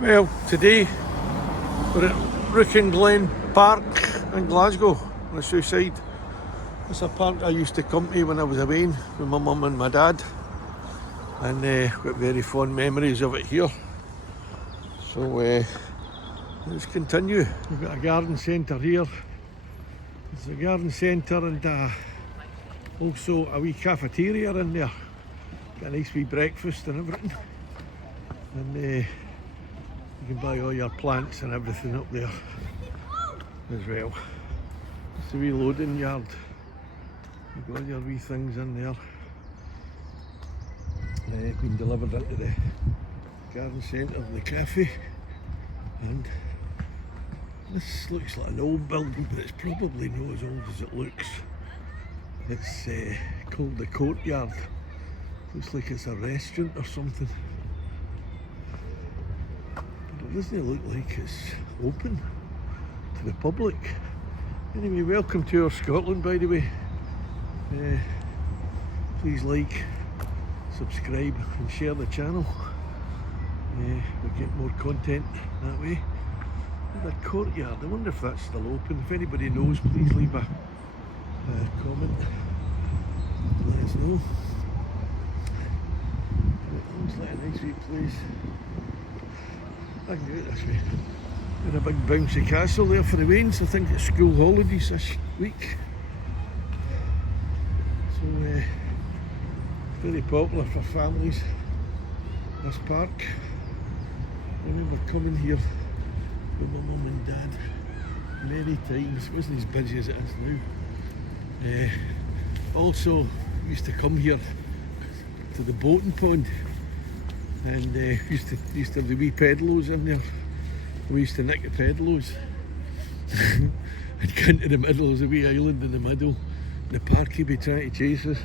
Well, today we're at Rouken Glen Park in Glasgow, on the south side. It's a park I used to come to when I was away with my mum and my dad, and got very fond memories of it here. So let's continue. We've got a garden centre here. There's a garden centre and also a wee cafeteria in there. Got a nice wee breakfast and everything. And you can buy all your plants and everything up there as well. It's a wee loading yard. You've got all your wee things in there. Been delivered into the garden centre of the cafe. And this looks like an old building, but it's probably not as old as it looks. It's called the Courtyard. Looks like it's a restaurant or something. It doesn't look like it's open to the public. Anyway, welcome to our Scotland, by the way. Please like, subscribe and share the channel. We'll get more content that way. The Courtyard, I wonder if that's still open. If anybody knows, please leave a comment. Let us know. It looks like a nice wee place. I can do it this way. Got a big bouncy castle there for the Wains. I think it's school holidays this week. So very popular for families, this park. I remember coming here with my mum and dad many times. It wasn't as busy as it is now. Also used to come here to the boating pond, and used to have the wee pedalos in there. We used to nick the pedalos and get into the middle. There's a wee island in the middle. The park would be trying to chase us.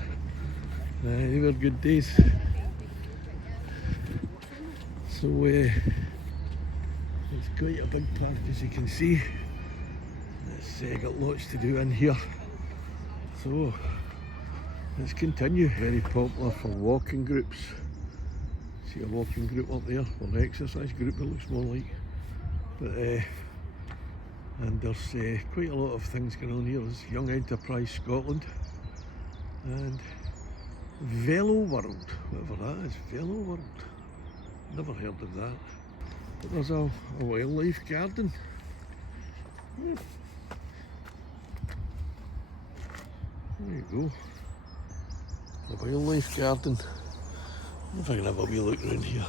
They were good days. So it's quite a big park, as you can see. It's got lots to do in here. So let's continue. Very popular for walking groups. See a walking group up there, or an exercise group it looks more like. But and there's quite a lot of things going on here. There's Young Enterprise Scotland and Velo World, whatever that is. Velo World. Never heard of that. But there's a wildlife garden. There you go. A wildlife garden. I don't think I can have a wee look around here. I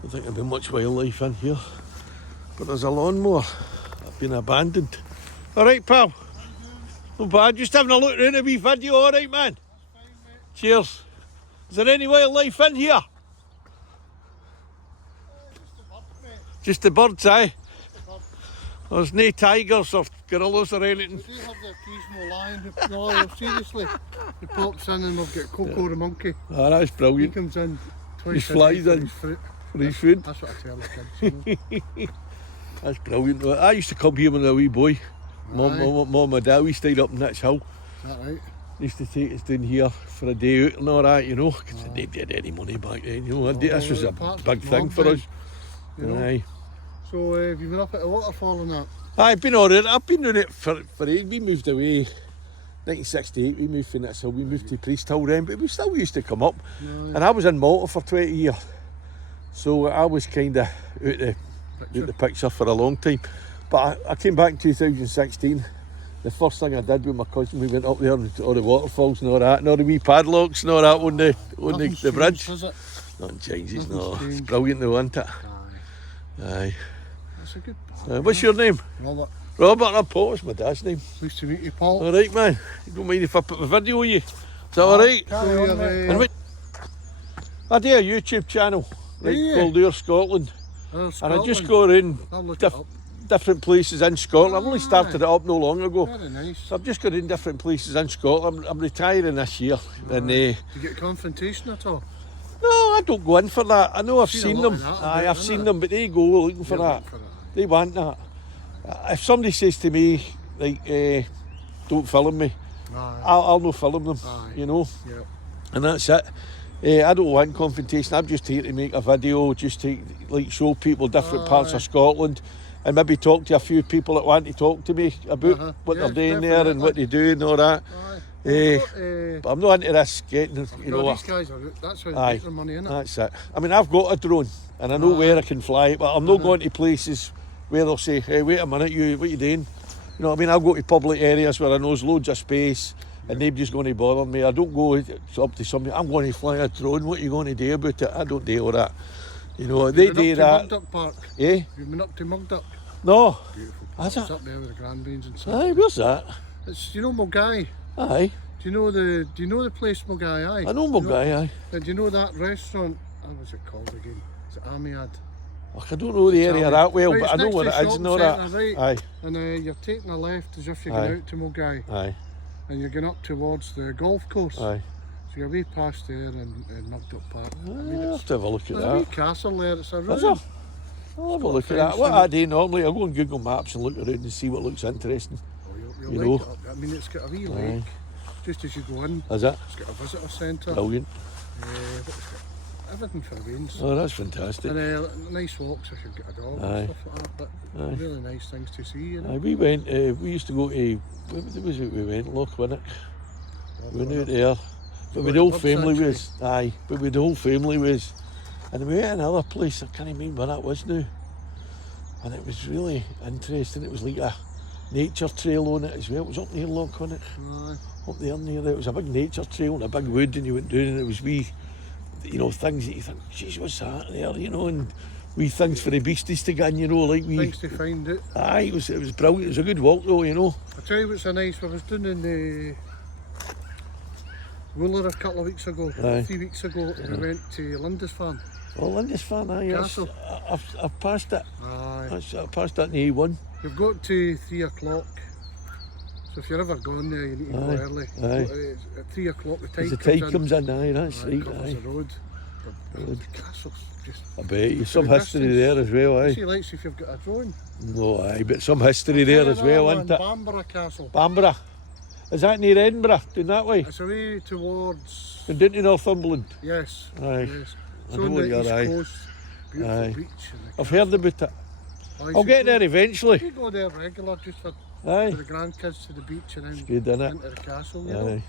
don't think there'll be much wildlife in here. But there's a lawnmower that's been abandoned. Alright, pal. Not bad, just having a look around a wee video, alright, man? Fine, mate. Cheers. Is there any wildlife in here? Just the birds, aye? There's no tigers or gorillas or anything. We do have the occasional lion. No, seriously. He pops in and we've got Coco the monkey. Oh, that's brilliant. He comes in He twice flies a day in for his food. That's what I tell the kids. That's brilliant. I used to come here when I was a wee boy. Mum and dad, we stayed up in Nitch Hill. Is that right? Used to take us down here for a day out and all that, you know, because they didn't have any money back then, you know. This was a big thing for us. You know? Aye. So have you been up at the waterfall and that? I've been alright. I've been doing it for ages. We moved away 1968, we moved from Nitch Hill, we moved to Priest Hill then, but we still used to come up. Right. And I was in Malta for 20 years. So I was kind of out the picture for a long time. But I came back in 2016. The first thing I did with my cousin, we went up there and all the waterfalls and all that, and all the wee padlocks and all that on the bridge. Is it? Nothing changes, no. It's brilliant though, isn't it? Aye. That's a good what's your name? Robert. Robert, I'm Paul, that's my dad's name. Nice to meet you, Paul. Alright, man. You don't mind if I put my video on you? Is that alright? I do a YouTube channel, right, called Our Scotland. And I just go around different places in Scotland. I've only started it up no long ago. Very nice. So I've just got in different places in Scotland. I'm retiring this year. And, do you get confrontation at all? No, I don't go in for that. I know I've seen them. I've seen them, but they go looking for that. They want that. If somebody says to me, like, don't film me, I'll not film them, you know. Yeah. And that's it. I don't want confrontation. I'm just here to make a video, just to like show people different parts of Scotland, and maybe talk to a few people that want to talk to me about what Yes, they're doing there and what they do and all that. But I'm not into this getting, you know. These guys are, that's how they get their money, innit? That's it. I mean, I've got a drone and I know where I can fly it, but I'm not going to places where they'll say, hey, wait a minute, what are you doing? You know what I mean? I'll go to public areas where I know there's loads of space and nobody's going to bother me. I don't go up to somebody, I'm going to fly a drone, what are you going to do about it? I don't do all that. You know, they do that. Mugduck Park. Eh? You've been up to Mugduck? No. Beautiful. Is It's it? up there with the grandbains and stuff. Aye, where's that? It's, you know Mulgai? Aye. Do you know the place Mulgai? Aye. I know Mulgai, aye. And do you know that restaurant? What was it called again? Is it Amiad? I don't know the area that well, Right, but I know what it is and all that. Right? Aye. And you're taking a left as if you're going out to Mulgai. Aye. And you're going up towards the golf course. Aye. So you're way past there in Mugduck Park. I'll have to have a look at There's that. a wee castle there. It's a Is really... there? I'll have a look at that. What I do normally, I go on Google Maps and look around and see what looks interesting. You'll You like know. it. I mean, it's got a wee lake just as you go in. Is it? It's got a visitor centre. Brilliant. It's got everything for Waynes. Oh, that's fantastic. And nice walks if you've got a dog and stuff like that. But really nice things to see, you know. Aye, we went, we used to go to, where was it we went? Lochwinnock. We went out there. But with the whole family was, aye, but with the whole family was. And we went to another place, I can't remember where that was now. And it was really interesting. It was like a nature trail on it as well. It was up near Lochwinnock. Up there near there. It was a big nature trail and a big wood, and you went down and it was wee, you know, things that you think, geez, what's that there, you know, and wee things for the beasties to get, you know, like wee... Things to find it. Aye, it was brilliant. It was a good walk though, you know. I tell you what's so nice, I was doing in the Wooler a couple of weeks ago, 3 weeks ago, and we went to Lindisfarne. Oh, Lindisfarne, aye, Castle. I've passed it. Aye. I've passed that in the A1. We've got to 3 o'clock, so if you're ever gone there, you need to go early. Aye. At 3 o'clock, the As tide the tide comes in, aye, that's right, covers aye. the road. The castle's just... I bet you some history there as well, aye. See, like if you've got a drone. No, aye, but some history there as well, isn't it? Bamborough Castle. Bamborough. Is that near Edinburgh, down that way? It's away towards... And down to Northumberland? Yes. Aye. Yes. I It's know on where the you're, east aye. coast. Beautiful Aye. beach. I've heard about it. Aye, I'll get there eventually. We go there regular just for Aye. the grandkids to the beach and then Good, innit? into the castle, you know. Aye.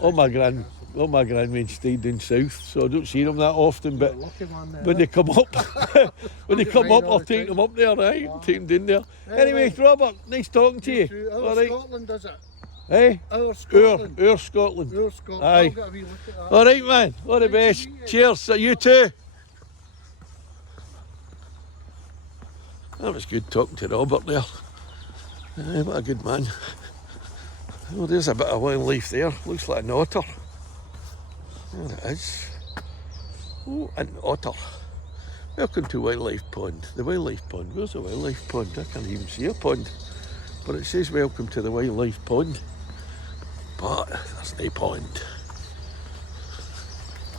All my grandmen stayed down south, so I don't see them that often, but Lucky man there, when they come up, I'll take them up there, right? Take them down there. Anyway, Robert, nice talking to you. Our Scotland, is it? Hey? Our Scotland. Our Scotland. Our Scotland. Aye. I'll get a wee look at that. All right, man. All the best. Cheers. You too. That was good talking to Robert there. What a good man. Oh, there's a bit of wildlife there. Looks like an otter. There it is. Oh, an otter. Welcome to Wildlife Pond. The Wildlife Pond. Where's the Wildlife Pond? I can't even see a pond. But it says welcome to the Wildlife Pond. But there's no pond.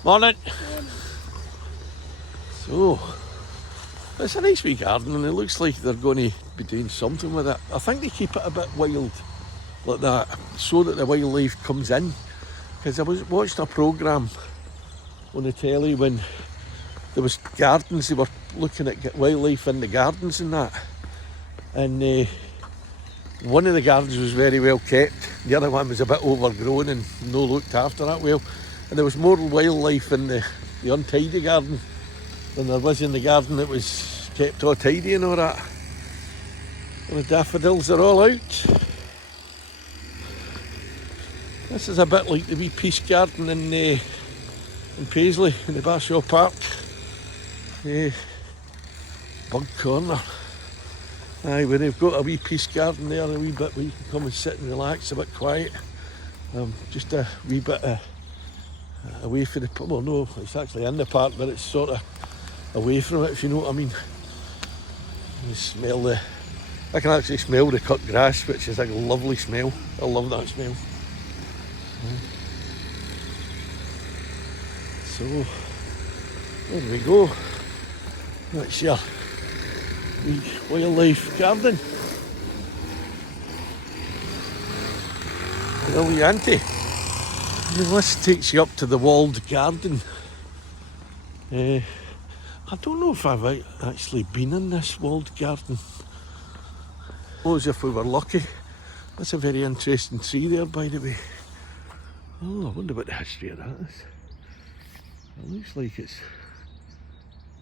Morning. So, it's a nice wee garden and it looks like they're going to be doing something with it. I think they keep it a bit wild like that so that the wildlife comes in. Because I was watching a programme on the telly when there was gardens, they were looking at wildlife in the gardens and that. And one of the gardens was very well kept, the other one was a bit overgrown and no looked after that well. And there was more wildlife in the untidy garden than there was in the garden that was kept all tidy and all that. And the daffodils are all out. This is a bit like the wee Peace Garden in Paisley, in the Barshaw Park. Bug Corner. Aye, when they've got a wee Peace Garden there, a wee bit where you can come and sit and relax, a bit quiet. Just a wee bit away from the pub. Well, no, it's actually in the park, but it's sort of away from it, if you know what I mean. You smell I can actually smell the cut grass, which is like a lovely smell. I love that smell. So, there we go. That's your wee wildlife garden. The wee auntie. This takes you up to the walled garden. I don't know if I've actually been in this walled garden. Oh, as if we were lucky. That's a very interesting tree there, by the way. Oh, I wonder what the history of that is. It looks like it's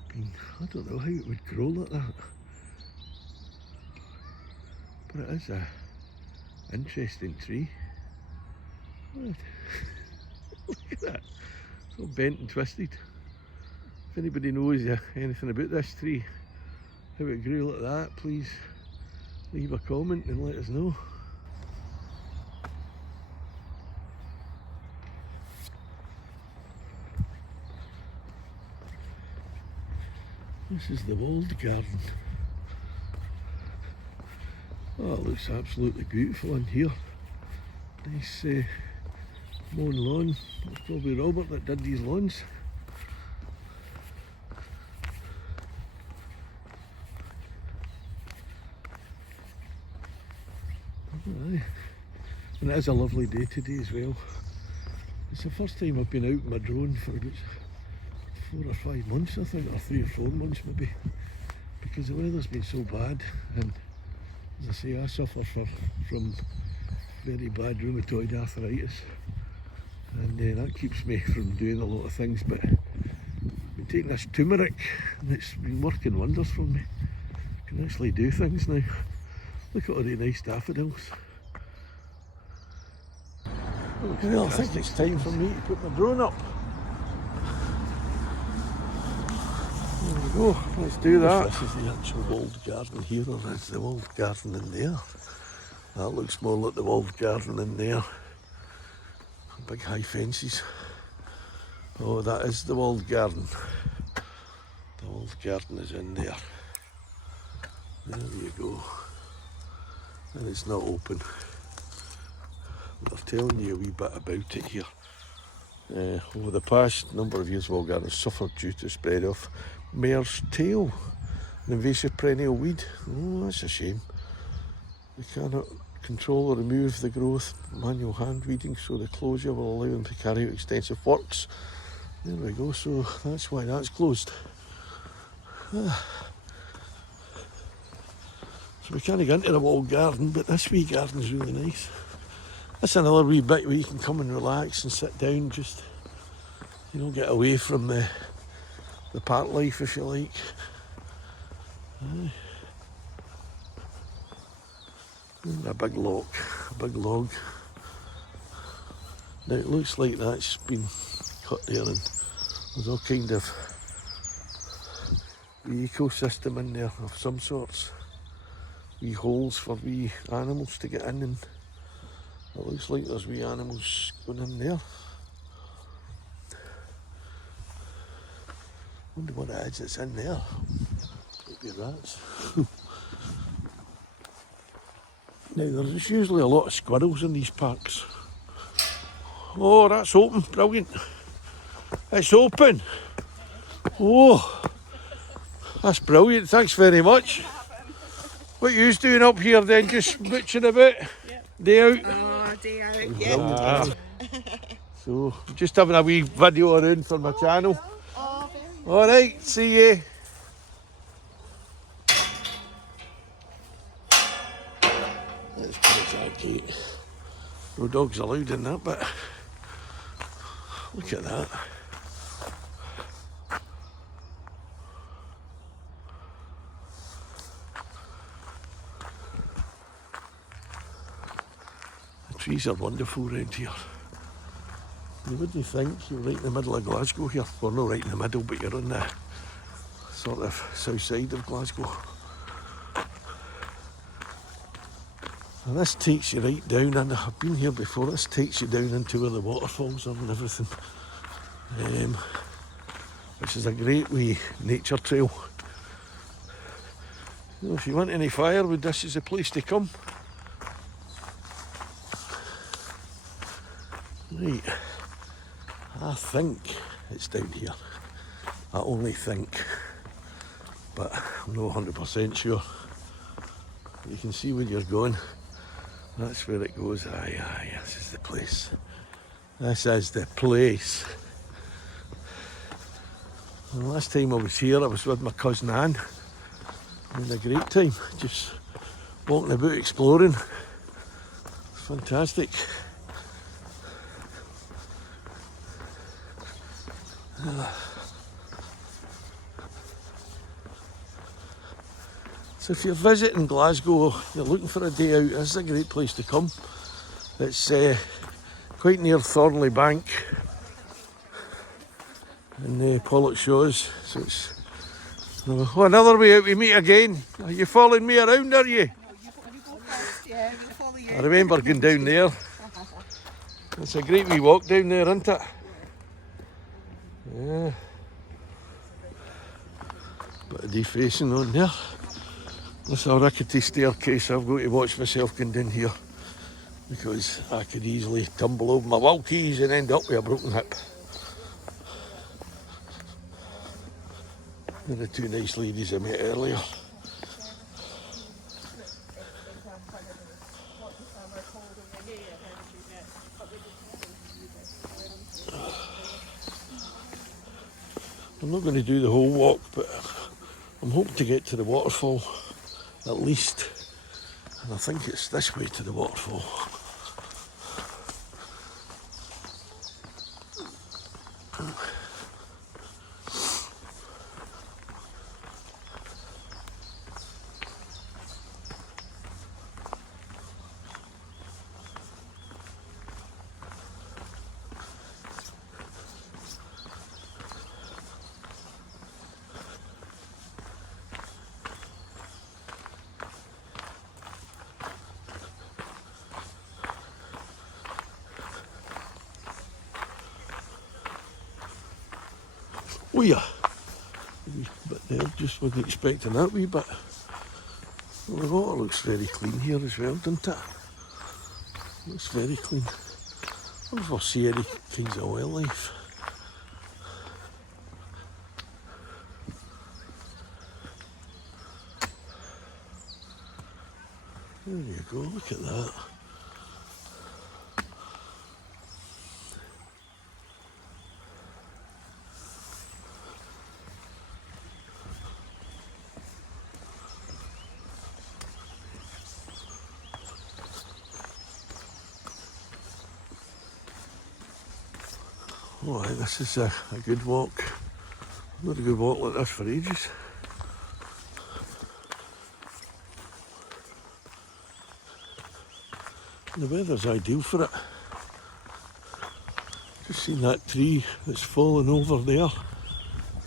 been, I don't know how it would grow like that. But it is a interesting tree. Right. Look at that. It's all bent and twisted. If anybody knows anything about this tree, how it grew like that, please leave a comment and let us know. This is the walled garden. Oh, it looks absolutely beautiful in here. Nice mown lawn. It's probably Robert that did these lawns. Aye. And it is a lovely day today as well. It's the first time I've been out with my drone for about 4 or 5 months, I think, or 3 or 4 months maybe, because the weather's been so bad. And as I say, I suffer from very bad rheumatoid arthritis, and that keeps me from doing a lot of things. But I've been taking this turmeric and it's been working wonders for me. I can actually do things now. Look at all the nice daffodils. Well, I think it's time for me to put my drone up. There we go, let's do that. This is the actual walled garden here, or is the walled garden in there? That looks more like the walled garden in there. Big high fences. Oh, that is the walled garden. The walled garden is in there. There you go. And it's not open. They're telling you a wee bit about it here. Over the past number of years, walled gardens suffered due to spread of mare's tail, an invasive perennial weed. Oh, that's a shame. They cannot control or remove the growth, manual hand weeding, so the closure will allow them to carry out extensive works. There we go, so that's why that's closed. So we can't get into the walled garden, but this wee garden's really nice. That's another wee bit where you can come and relax and sit down, just, you know, get away from the park life, if you like. And a big log. Now it looks like that's been cut there, and there's all kind of wee ecosystem in there of some sorts. Wee holes for wee animals to get in, and it looks like there's wee animals going in there. Wonder what it is that's in there. Might be rats. Now there's usually a lot of squirrels in these parks. Oh, that's open, brilliant. It's open. Oh, that's brilliant, thanks very much. What are you doing up here then, just mooching about? Yep. Day out? Oh, day out, yeah. So, just having a wee video around for my channel. Oh, Alright, see you. Let's close that gate. No dogs allowed in that bit. Look at that. The trees are wonderful around here. You wouldn't think you're right in the middle of Glasgow here. Well, not right in the middle, but you're on the sort of south side of Glasgow. And this takes you right down, and I've been here before, this takes you down into where the waterfalls are and everything. Which is a great wee nature trail. You know, if you want any firewood, this is the place to come. Right, I think it's down here. I only think, but I'm not 100% sure. You can see where you're going. That's where it goes. Aye, this is the place. This is the place. The last time I was here, I was with my cousin Anne. We had a great time, just walking about exploring. It's fantastic. So if you're visiting Glasgow, you're looking for a day out, this is a great place to come. It's quite near Thornley Bank and Pollock Shaws, so it's another way out we meet again. Are you following me around, are you? No, you go first, yeah, we'll follow you. I remember going down there. It's a great wee walk down there, isn't it? Yeah. Bit of defacing on there. That's a rickety staircase. I've got to watch myself going down here because I could easily tumble over my walkies and end up with a broken hip. And the two nice ladies I met earlier. I'm not going to do the whole walk, but I'm hoping to get to the waterfall at least. And I think it's this way to the waterfall. Oh yeah, a wee bit there, just wasn't expecting that wee bit. Well, the water looks very clean here as well, doesn't it? Looks very clean. I wonder if I'll see any kinds of wildlife. There you go, look at that. Alright, this is a good walk. Not a good walk like this for ages. The weather's ideal for it. Just seen that tree that's fallen over there,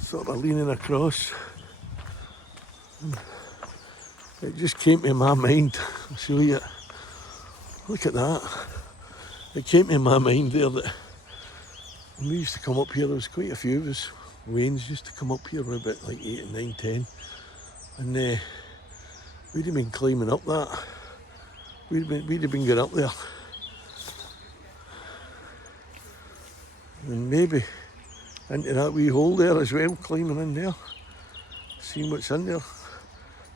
sort of leaning across. And it just came to my mind, I'll show you it. Look at that. It came to my mind there that when we used to come up here, there was quite a few of us, Waynes used to come up here when about like 8 and 9, 10. And we'd have been climbing up that. We'd have been going up there. And maybe into that wee hole there as well, climbing in there, seeing what's in there.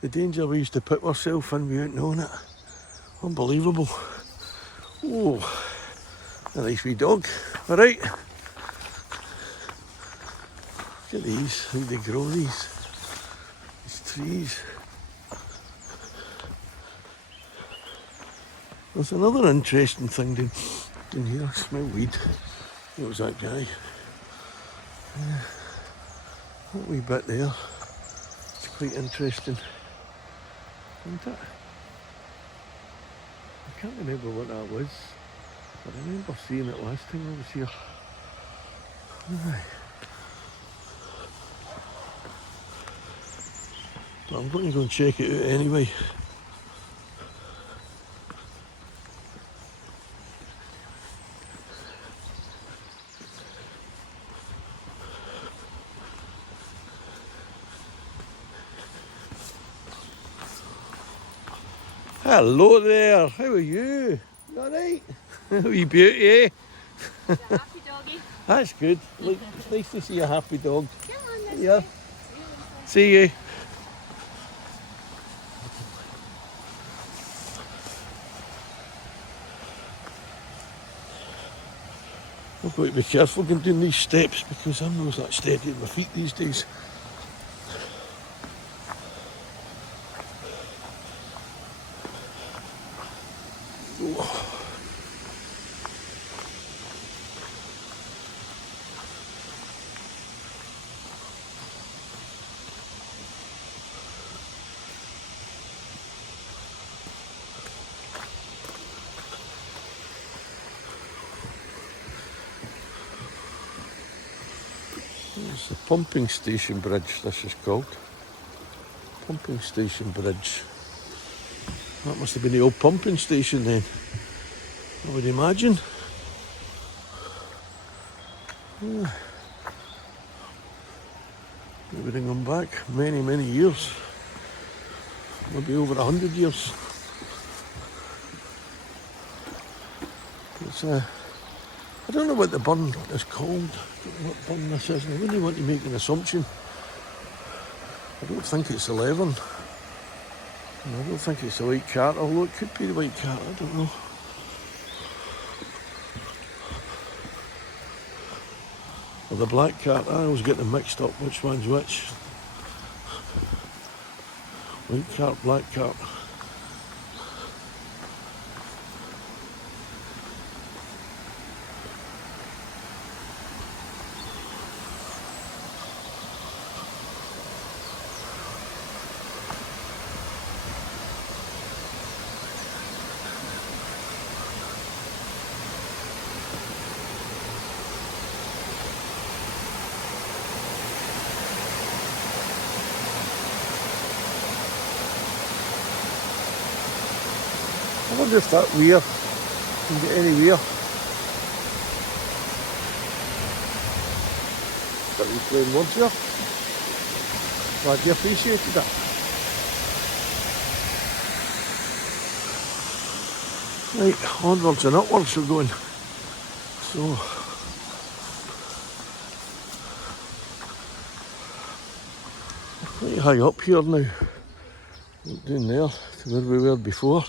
The danger we used to put ourselves in without knowing it. Unbelievable. Oh, a nice wee dog. All right. Look at these, how they grow these trees. There's another interesting thing down here. I smell weed. What was that guy? That wee bit there. It's quite interesting, isn't it? I can't remember what that was, but I remember seeing it last time I was here. Aye. But I'm going to go and check it out anyway. Hello there, how are you? You alright? Wee beauty, eh? Happy doggy. That's good. Look, it's nice to see a happy dog. Come on, this Yeah. way. See you. I've got to be careful going down these steps because I'm not that steady at my feet these days. Oh. It's the pumping station bridge, this is called. Pumping station bridge. That must have been the old pumping station then, I would imagine. Yeah. Maybe bring them back many, many years. Maybe over 100 years. It's I don't know what the burn is called, what burn this is, and I wouldn't want to make an assumption. I don't think it's 11. And I don't think it's the white cart, although it could be the white cart, I don't know. Or the black cart, I always get them mixed up, which one's which. White cart, black cart. I wonder if that weir can get any weir. But we playing words here. Glad you appreciated it. Right, onwards and upwards we're going. So pretty high up here now. Look down there to where we were before.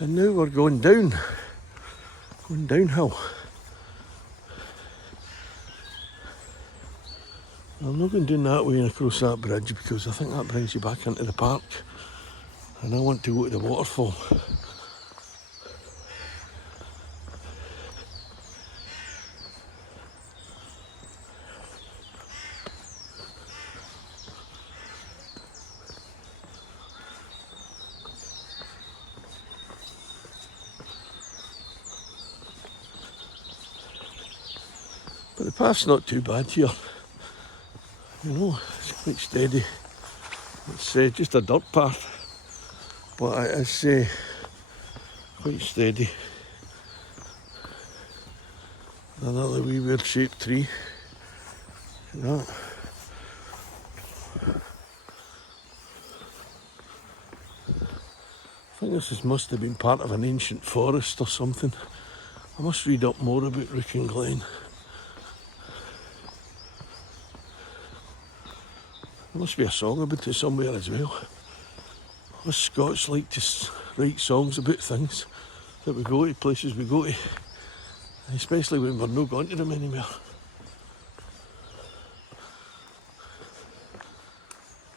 And now we're going down, going downhill. I'm not going down that way and across that bridge because I think that brings you back into the park. And I want to go to the waterfall. But the path's not too bad here. You know, it's quite steady. It's just a dirt path, but it is quite steady. Another wee weird shaped tree. Look at that. I think this must have been part of an ancient forest or something. I must read up more about Rouken Glen. There must be a song about it somewhere as well. Us Scots like to write songs about things that we go to, places we go to, especially when we're not going to them anymore.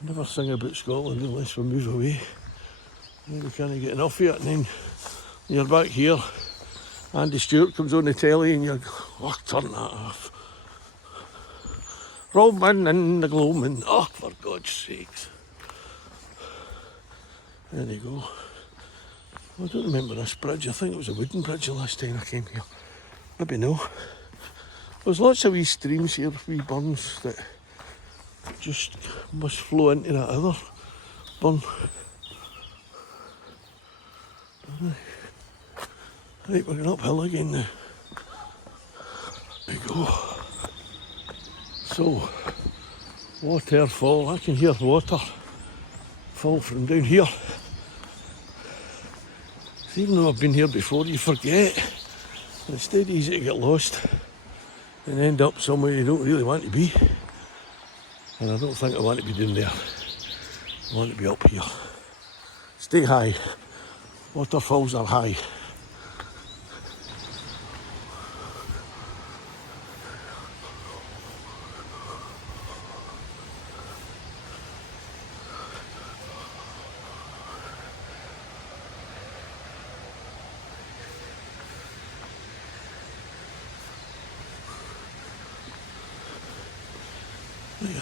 Never sing about Scotland unless we move away. We can't get enough of it, and then you're back here, Andy Stewart comes on the telly and you're, oh, turn that off. Robin in the gloaming, oh, for God's sakes. There you go. I don't remember this bridge. I think it was a wooden bridge the last time I came here. Maybe no. There's lots of wee streams here, wee burns that just must flow into that other burn. Right, we're going uphill again now. There we go. So, waterfall. I can hear water fall from down here. So even though I've been here before, you forget. It's dead easy to get lost and end up somewhere you don't really want to be. And I don't think I want to be down there. I want to be up here. Stay high. Waterfalls are high.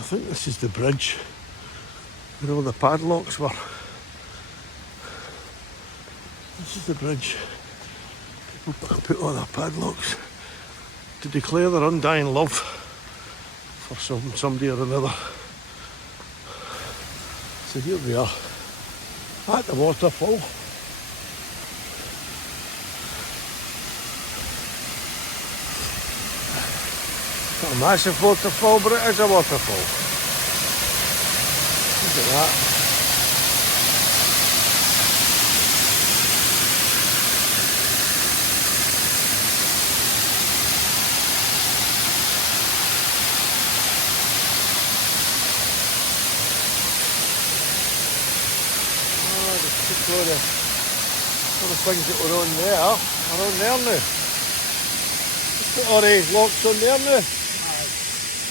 think this is the bridge where all the padlocks were. This is the bridge. People put all their padlocks to declare their undying love for somebody or another. So here we are at the waterfall. Not a massive waterfall, but it is a waterfall. Look at that. All the things that were on there are on there now. Let's put all the locks on there now.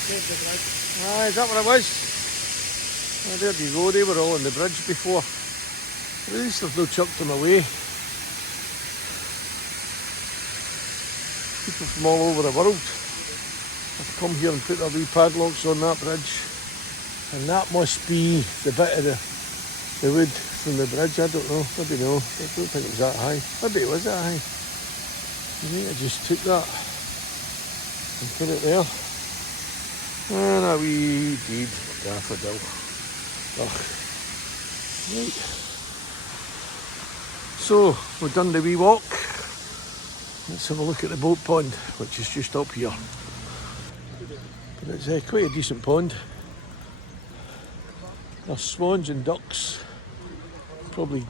Aye, is that what it was? Oh, there you go, they were all on the bridge before. At least they've not chucked them away. People from all over the world have come here and put their wee padlocks on that bridge. And that must be the bit of the wood from the bridge. I don't know, maybe no. I don't think it was that high. Maybe it was that high. I think I just took that and put it there. And a wee deed daffodil. Ugh. Right. So, we've done the wee walk. Let's have a look at the boat pond, which is just up here. But it's quite a decent pond. There's swans and ducks. Probably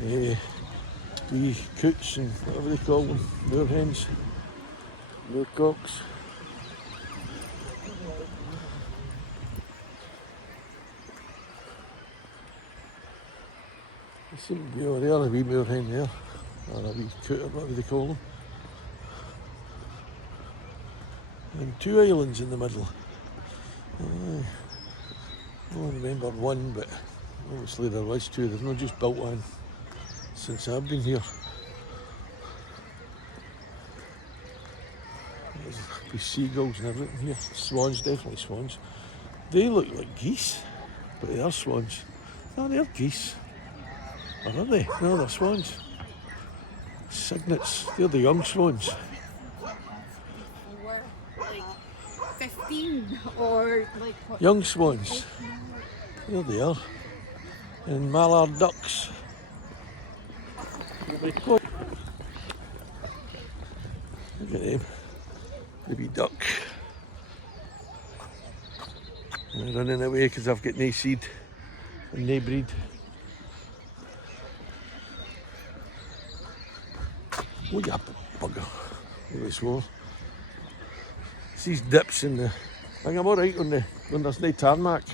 wee coots and whatever they call them, moorhens, moorcocks. There seem to be over there, a wee moorhen there, or a wee coot or whatever they call them. And two islands in the middle. I don't remember one, but obviously there was two. They've not just built one since I've been here. There's seagulls and everything here. Swans, definitely swans. They look like geese, but they are swans. No, they're geese. Or are they? No, they're swans. Cygnets, they're the young swans. Or like 15 or like what? Young swans. There they are. And mallard ducks. Look at them. The wee duck. They're running away because I've got no seed and no breed. Oh, you bugger. Really swore. It's these dips in the... I think I'm alright when there's no tarmac.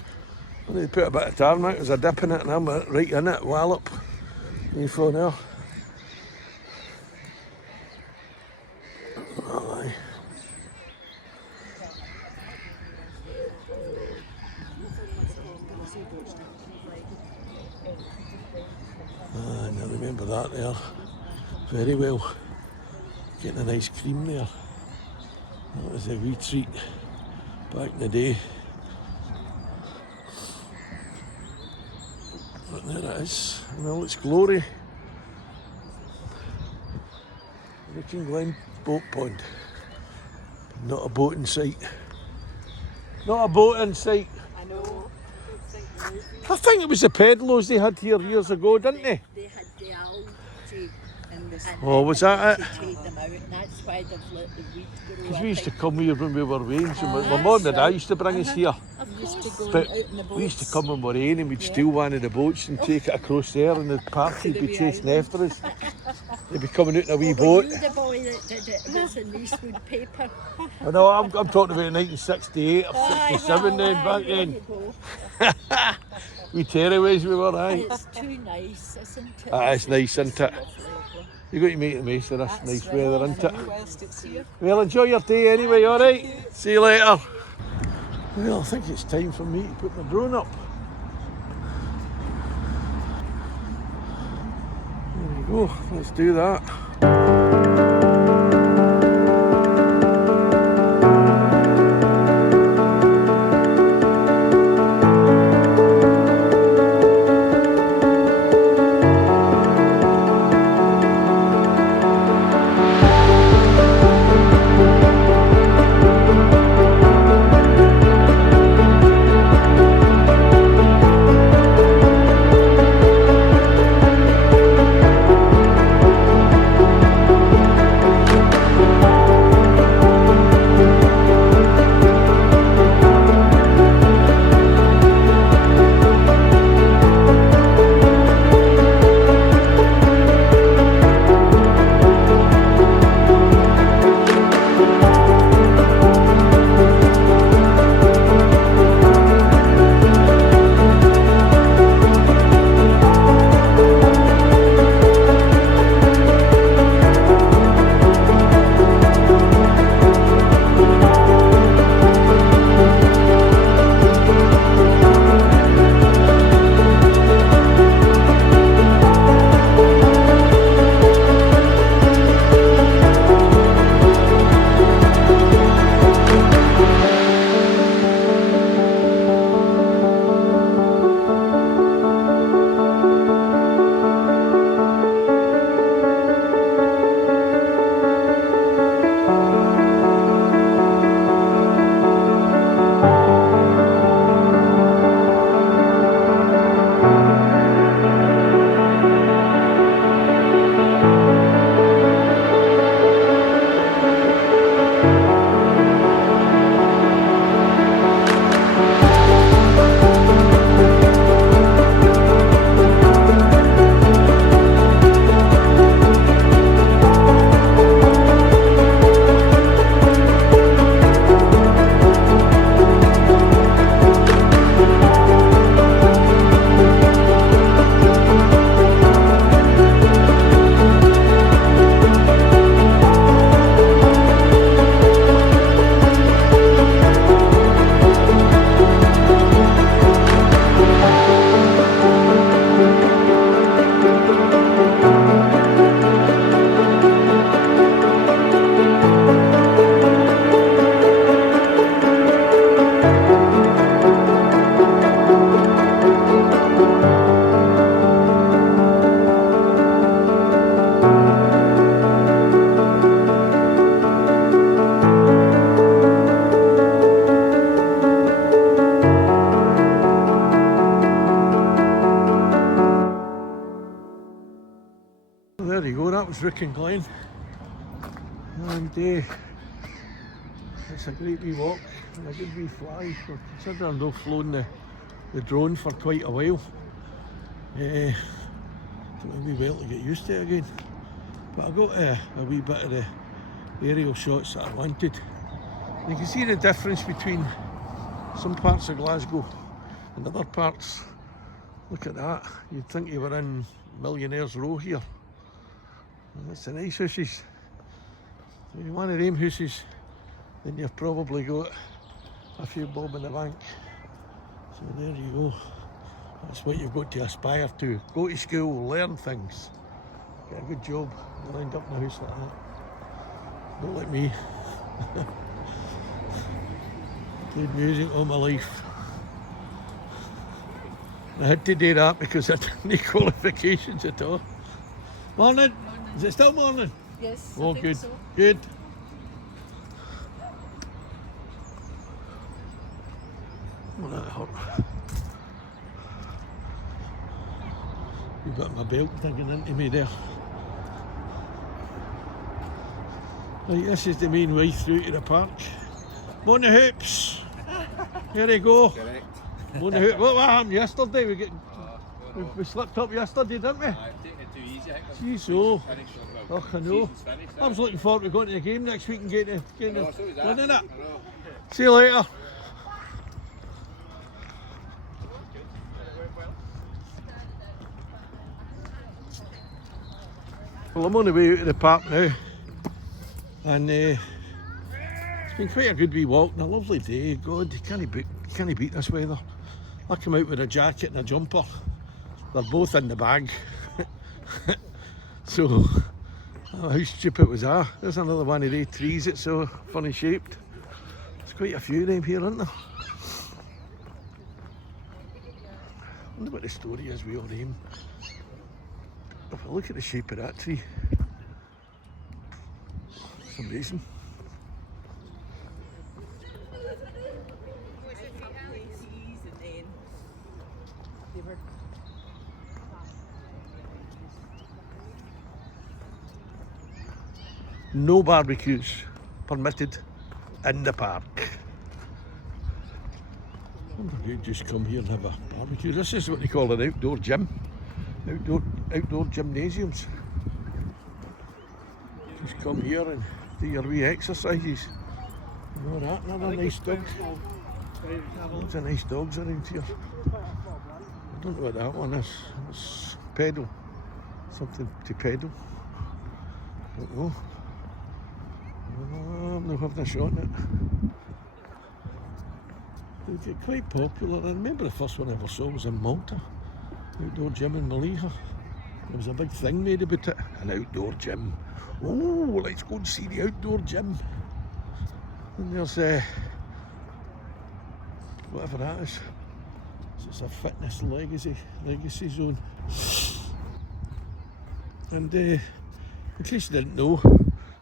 I need to put a bit of tarmac, there's a dip in it and I'm right in it, wallop. You for now. Aye. I remember that there very well. Getting a nice cream there. That was a wee treat back in the day. But there it is, in all its glory. Rouken Glen boat pond. Not a boat in sight. Not a boat in sight. I know. I think it was the pedlos they had here years ago, didn't they? They had the algae in the Oh, was that it? to take them out, and that's why they've let the weed grow. Because we used to come here when we were weighing, so my mum and dad used to bring us here. We used to go But out in the boats. we used to come when we were rain and we'd steal one of the boats and take it across there and the party would be chasing after us. They'd be coming out in a wee boat. You the boy that did it, it was in Eastwood paper. I know, I'm talking about 1968 or 67 then, back then. We tearaways we were, aye. It's too nice, isn't it? Ah, it's nice, isn't it? Lovely. You've got to make the most of this nice weather, isn't it? Whilst it's here. Well, enjoy your day anyway, alright? See you later. Well, I think it's time for me to put my drone up. There we go, let's do that. you go, that was Rouken Glen. And it's a great wee walk and a good wee fly. Considering they've flown the drone for quite a while. Took a wee while to get used to it again. But I got a wee bit of the aerial shots that I wanted. You can see the difference between some parts of Glasgow and other parts. Look at that. You'd think you were in Millionaire's Row here. And that's the nice houses. If you're one of them houses, then you've probably got a few bob in the bank. So there you go. That's what you've got to aspire to. Go to school, learn things, get a good job. You'll end up in a house like that. Not like me. Played music all my life. I had to do that because I didn't need qualifications at all. Morning. Is it still morning? Yes. Oh, I think good. so. Good. Oh, that hurt. You've got my belt digging into me there. Right, this is the main way through to the park. Morning hoops. Here you go. Correct. Morning hoops. What happened yesterday? We slipped up yesterday, didn't we? I've taken it too easy. Jeez, oh. Finished, so, Oh, I know. season's finished, I was looking forward to going to the game next week and getting I know, so was that. winning it. I know. See you later. Well, I'm on the way out of the park now, and it's been quite a good wee walk and a lovely day. God, you can't beat this weather. I come out with a jacket and a jumper. They're both in the bag. So, oh, how stupid was that? There's another one of these trees that's so funny shaped. There's quite a few of them here, aren't there? I wonder what the story is with all them. If I look at the shape of that tree, it's amazing. No barbecues permitted in the park. I wonder if you'd just come here and have a barbecue. This is what they call an outdoor gym. Outdoor gymnasiums. Just come here and do your wee exercises. You know that, another nice dog. Lots of nice dogs around here. I don't know what that one is. It's pedal. Something to pedal. Don't know. I'm not having a shot at it. They get quite popular. I remember the first one I ever saw was in Malta. Outdoor gym in Maliha. There was a big thing made about it. An outdoor gym. Oh, let's go and see the outdoor gym. And there's whatever that is. It's a fitness legacy zone. And in case you didn't know,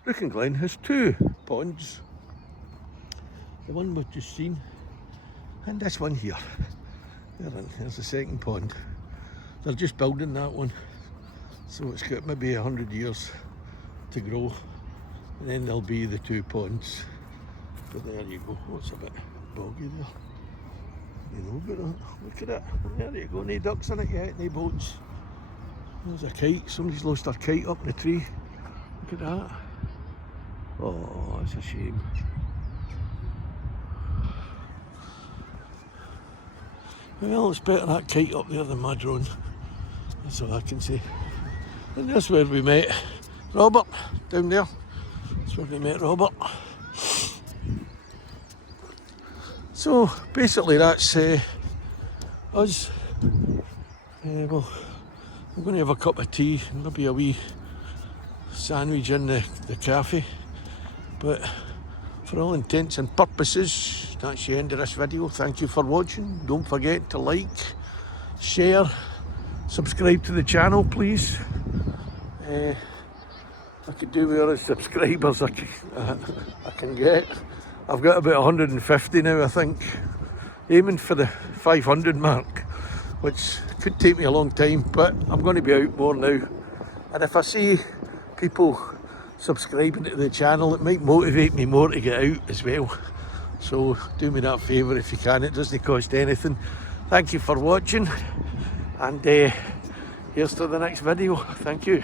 Rouken Glen has two ponds. The one we've just seen, and this one here. There's the second pond. They're just building that one, so it's got maybe 100 years to grow, and then there'll be the two ponds. But there you go. What's a bit boggy there? You know about that. Look at it. There you go. No ducks in it yet, no boats. There's a kite. Somebody's lost their kite up in the tree. Look at that. Oh, it's a shame. Well, it's better that kite up there than my drone. That's all I can say. And that's where we met Robert, down there. That's where we met Robert. So basically that's us. Well, I'm going to have a cup of tea and maybe a wee sandwich in the cafe. But for all intents and purposes, that's the end of this video. Thank you for watching. Don't forget to like, share, subscribe to the channel, please. I could do with other subscribers I can get. I've got about 150 now, I think. Aiming for the 500 mark, which could take me a long time, but I'm going to be out more now. And if I see people subscribing to the channel, it might motivate me more to get out as well. So do me that favour if you can, it doesn't cost anything. Thank you for watching, and here's to the next video. Thank you.